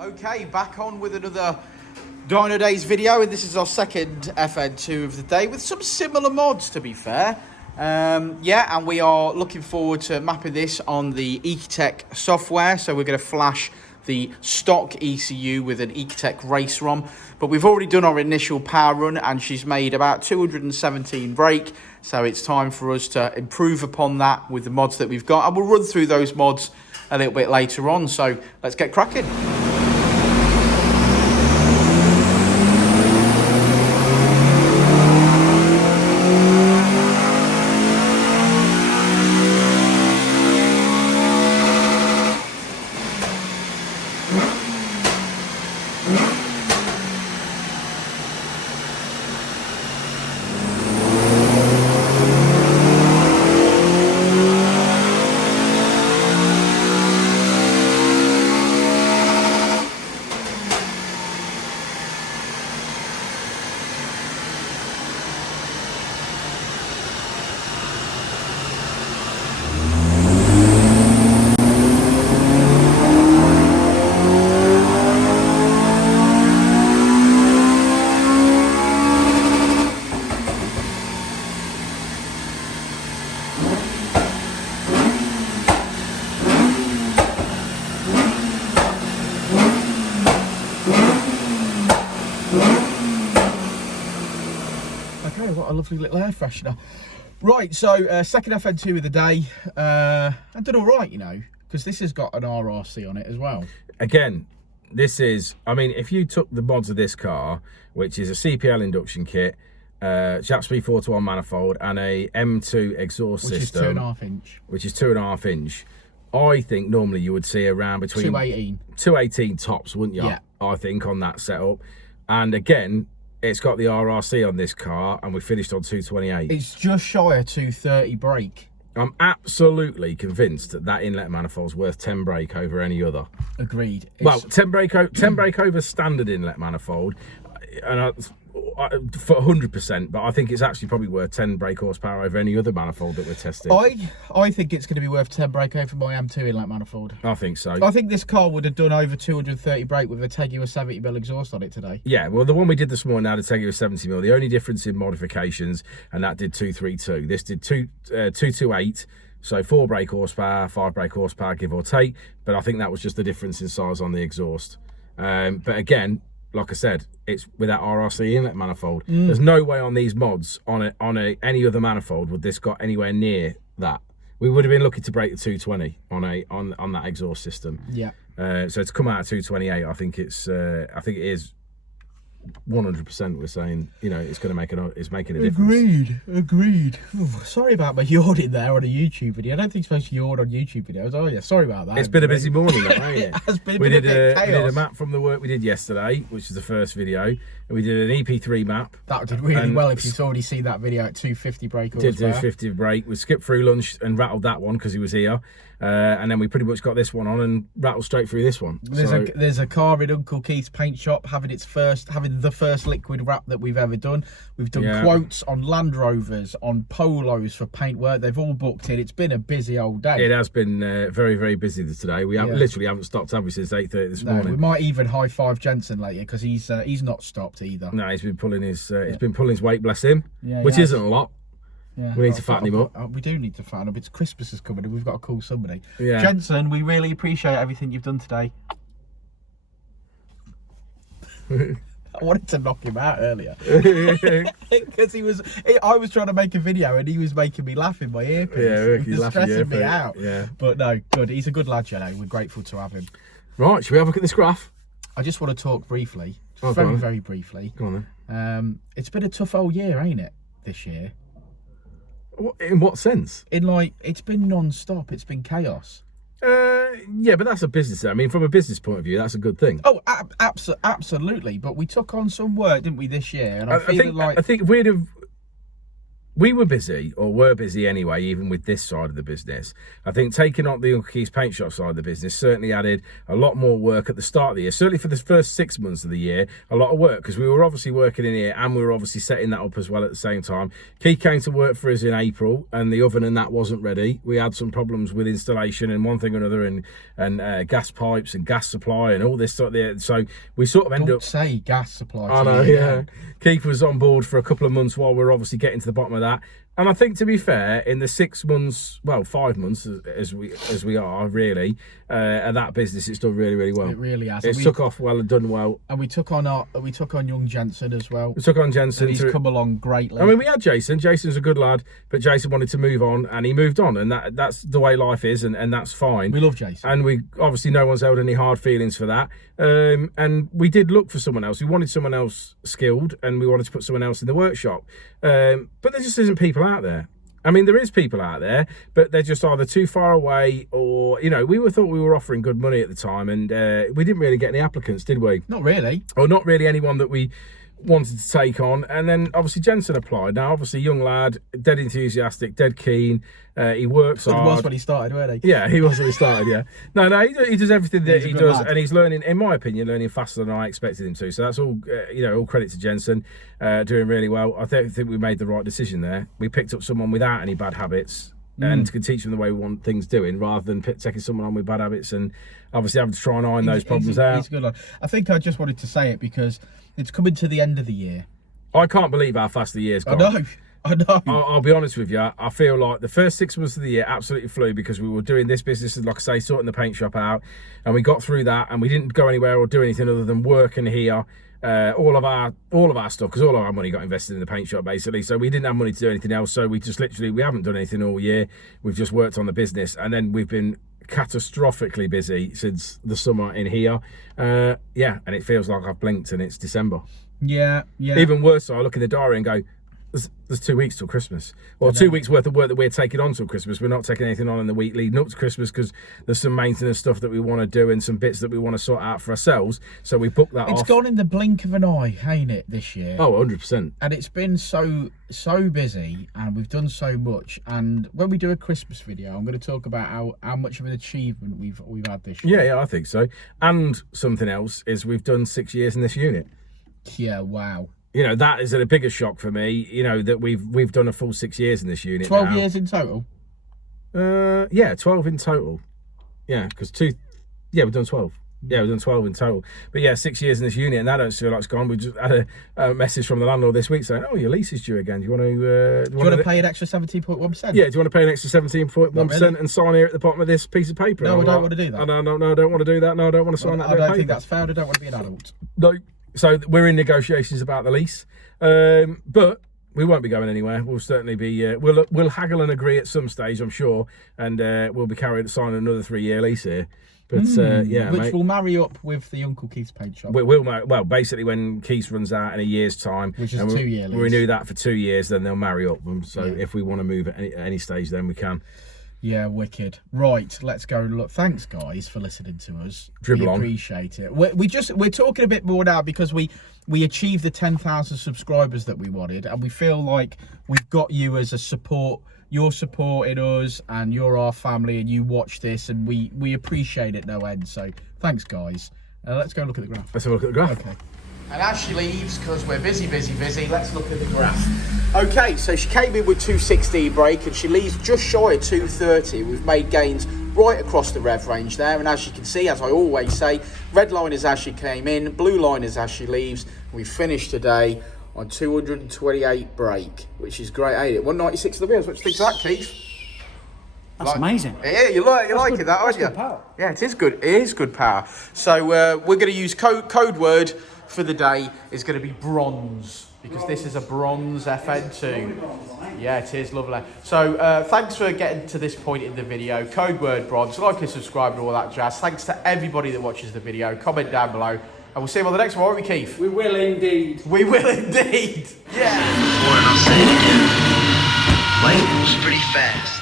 Okay, back on with another Dynodaze video, and this is our second FN2 of the day with some similar mods, to be fair. Yeah, and we are looking forward to mapping this on the Ecutek software. So we're going to flash the stock ECU with an Ecutek race ROM. But we've already done our initial power run, and she's made about 217 brake. So it's time for us to improve upon that with the mods that we've got. And we'll run through those mods a little bit later on. So let's get cracking. What a lovely little air freshener. Right, so second FN2 of the day. I did all right, you know, because this has got an RRC on it as well. Again, this is, I mean, if you took the mods of this car, which is a CPL induction kit, Chap Speed 4-to-1 manifold, and a M2 exhaust system, which is 2.5 inch. Which is 2.5 inch. I think normally you would see around between 218 tops, wouldn't you? Yeah. I think on that setup. And again, it's got the RRC on this car, and we finished on 228. It's just shy of 230 brake. I'm absolutely convinced that that inlet manifold's worth 10 brake over any other. Agreed. Well, 10 brake over standard inlet manifold, and for 100%, but I think it's actually probably worth 10 brake horsepower over any other manifold that we're testing. I think it's going to be worth 10 brake over my M2 inlet manifold. I think so. I think this car would have done over 230 brake with a Teguo 70mm exhaust on it today. Yeah, well, the one we did this morning had a Teguo 70mm. The only difference in modifications, and that did 232. This did 228. So 4 brake horsepower, 5 brake horsepower, give or take. But I think that was just the difference in size on the exhaust. But again, like I said, it's with that RRC inlet manifold. There's no way on these mods, on any other manifold, would this got anywhere near that. We would have been looking to break the 220 on that exhaust system. Yeah. So to come out at 228, I think it is 100%. We're saying, you know, it's going to make it's making a difference. Agreed. Ooh, sorry about my yawning there on a YouTube video. I don't think you're supposed to yawn on YouTube videos, are you? Sorry about that. It's been a busy morning, though, hasn't it? It has been. We did a map from the work we did yesterday, which is the first video, and we did an EP3 map. That did really well. If you've already seen that video at 250 brake horsepower. Did 250 brake. We skipped through lunch and rattled that one because he was here. And then we pretty much got this one on and rattled straight through this one. There's a car in Uncle Keith's paint shop having the first liquid wrap that we've ever done. We've done quotes on Land Rovers, on Polos for paint work. They've all booked in. It's been a busy old day. It has been very, very busy today. We literally haven't stopped, have we, since 8:30 this morning. We might even high five Jensen later because he's not stopped either. No, he's been pulling his weight, bless him, which isn't a lot. Yeah, we need to fatten him up. We do need to fatten up. It's Christmas is coming and we've got to call somebody. Yeah. Jensen, we really appreciate everything you've done today. I wanted to knock him out earlier. Because I was trying to make a video and he was making me laugh in my earpiece. Yeah, he was stressing me out. Yeah. But no, good. He's a good lad, you know. We're grateful to have him. Right, should we have a look at this graph? I just want to talk briefly. Very briefly. Go on then. It's been a tough old year, ain't it, this year? In what sense? In like, it's been non-stop. It's been chaos. Yeah, but that's a business. I mean, from a business point of view, that's a good thing. Oh, absolutely. But we took on some work, didn't we, this year? And I think we'd we were busy, or were busy anyway, even with this side of the business. I think taking on the Uncle Keith's paint shop side of the business certainly added a lot more work at the start of the year. Certainly for the first 6 months of the year, a lot of work, because we were obviously working in here and we were obviously setting that up as well at the same time. Keith came to work for us in April and the oven and that wasn't ready. We had some problems with installation and one thing or another, and gas pipes and gas supply and all this sort of, so we sort of ended up... say gas supply. I know, yeah. Keith was on board for a couple of months while we were obviously getting to the bottom of that. And I think, to be fair, in the 6 months, well, 5 months as we are really at that business, it's done really, really well. It really has. It's took off well and done well. And we took on young Jensen as well. We took on Jensen. And he's come along greatly. I mean, we had Jason. Jason's a good lad, but Jason wanted to move on, and he moved on, and that's the way life is, and that's fine. We love Jason, and we obviously no one's held any hard feelings for that. And we did look for someone else. We wanted someone else skilled, and we wanted to put someone else in the workshop. But there just isn't people out there. I mean, there is people out there, but they're just either too far away or, you know, thought we were offering good money at the time, and we didn't really get any applicants, did we? Not really. Or not really anyone that we wanted to take on. And then obviously Jensen applied. Now obviously young lad, dead enthusiastic, dead keen. He works hard. He was when he started, weren't he? Yeah, he was when he started. Yeah. No, he does everything that he does, and he's learning, in my opinion, learning faster than I expected him to. So that's all, you know, all credit to Jensen, doing really well. I think we made the right decision there. We picked up someone without any bad habits. And can teach them the way we want things doing, rather than taking someone on with bad habits and obviously having to try and iron those problems out. He's a good lad. I think I just wanted to say it because it's coming to the end of the year. I can't believe how fast the year's gone. I know. I'll be honest with you. I feel like the first 6 months of the year absolutely flew because we were doing this business, like I say, sorting the paint shop out, and we got through that, and we didn't go anywhere or do anything other than working here. All of our stuff, because all of our money got invested in the paint shop basically, so we didn't have money to do anything else, so we just literally, we haven't done anything all year. We've just worked on the business, and then we've been catastrophically busy since the summer in here. Yeah, and it feels like I've blinked and it's December. Yeah. Even worse, so I look in the diary and go, there's 2 weeks till Christmas. Well, 2 weeks worth of work that we're taking on till Christmas. We're not taking anything on in the week leading up to Christmas because there's some maintenance stuff that we want to do and some bits that we want to sort out for ourselves. So we booked that off. It's gone in the blink of an eye, ain't it, this year? Oh, 100%. And it's been so busy, and we've done so much. And when we do a Christmas video, I'm going to talk about how much of an achievement we've had this year. Yeah, I think so. And something else is we've done 6 years in this unit. Yeah, wow. You know, that is a bigger shock for me, you know, that we've done a full 6 years in this unit 12 now. years in total? Yeah, 12 in total. Yeah, because we've done 12. Yeah, we've done 12 in total. But yeah, 6 years in this unit, and that don't feel like it's gone. We just had a message from the landlord this week saying, oh, your lease is due again. Do you want to... pay an extra 17.1%? Yeah, do you want to pay an extra 17.1% and sign here at the bottom of this piece of paper? No, I don't want to do that. No, I don't want to do that. No, I don't want to sign that. I don't think that's fair. I don't want to be an adult. No. So we're in negotiations about the lease, but we won't be going anywhere. We'll certainly be, we'll haggle and agree at some stage, I'm sure, and we'll be signing another 3-year lease here. But yeah, which will marry up with the Uncle Keith's paint shop. Well, basically when Keith's runs out in a year's time, which is 2 year lease, we'll renew that for 2 years, then they'll marry up them. So if we want to move at any stage, then we can. Yeah, wicked. Right, let's go. Look, thanks guys for listening to us. Dribble we on. Appreciate it. We're talking a bit more now because we achieved the 10,000 subscribers that we wanted, and we feel like we've got you as a support. You're supporting us, and you're our family, and you watch this, and we appreciate it no end. So thanks guys. Let's go look at the graph. Let's have a look at the graph. Okay. And as she leaves, because we're busy, let's look at the graph. Okay, so she came in with 260 brake and she leaves just shy of 230. We've made gains right across the rev range there, and as you can see, as I always say, red line is as she came in, blue line is as she leaves. We finished today on 228 brake, which is great, ain't it? 196 of the wheels. What do you think of that, Keith? That's amazing. Yeah, you like it, that, aren't you? Good power. Yeah, it is good. It is good power. So we're going to use code word for the day is going to be bronze, because this is a bronze FN2. Yeah, it is lovely. So thanks for getting to this point in the video. Code word bronze. Like and subscribe and all that jazz. Thanks to everybody that watches the video. Comment down below, and we'll see you on the next one, won't we, Keith? We will indeed. We will indeed. Yeah. Before, and I'll say it again. Life moves pretty fast.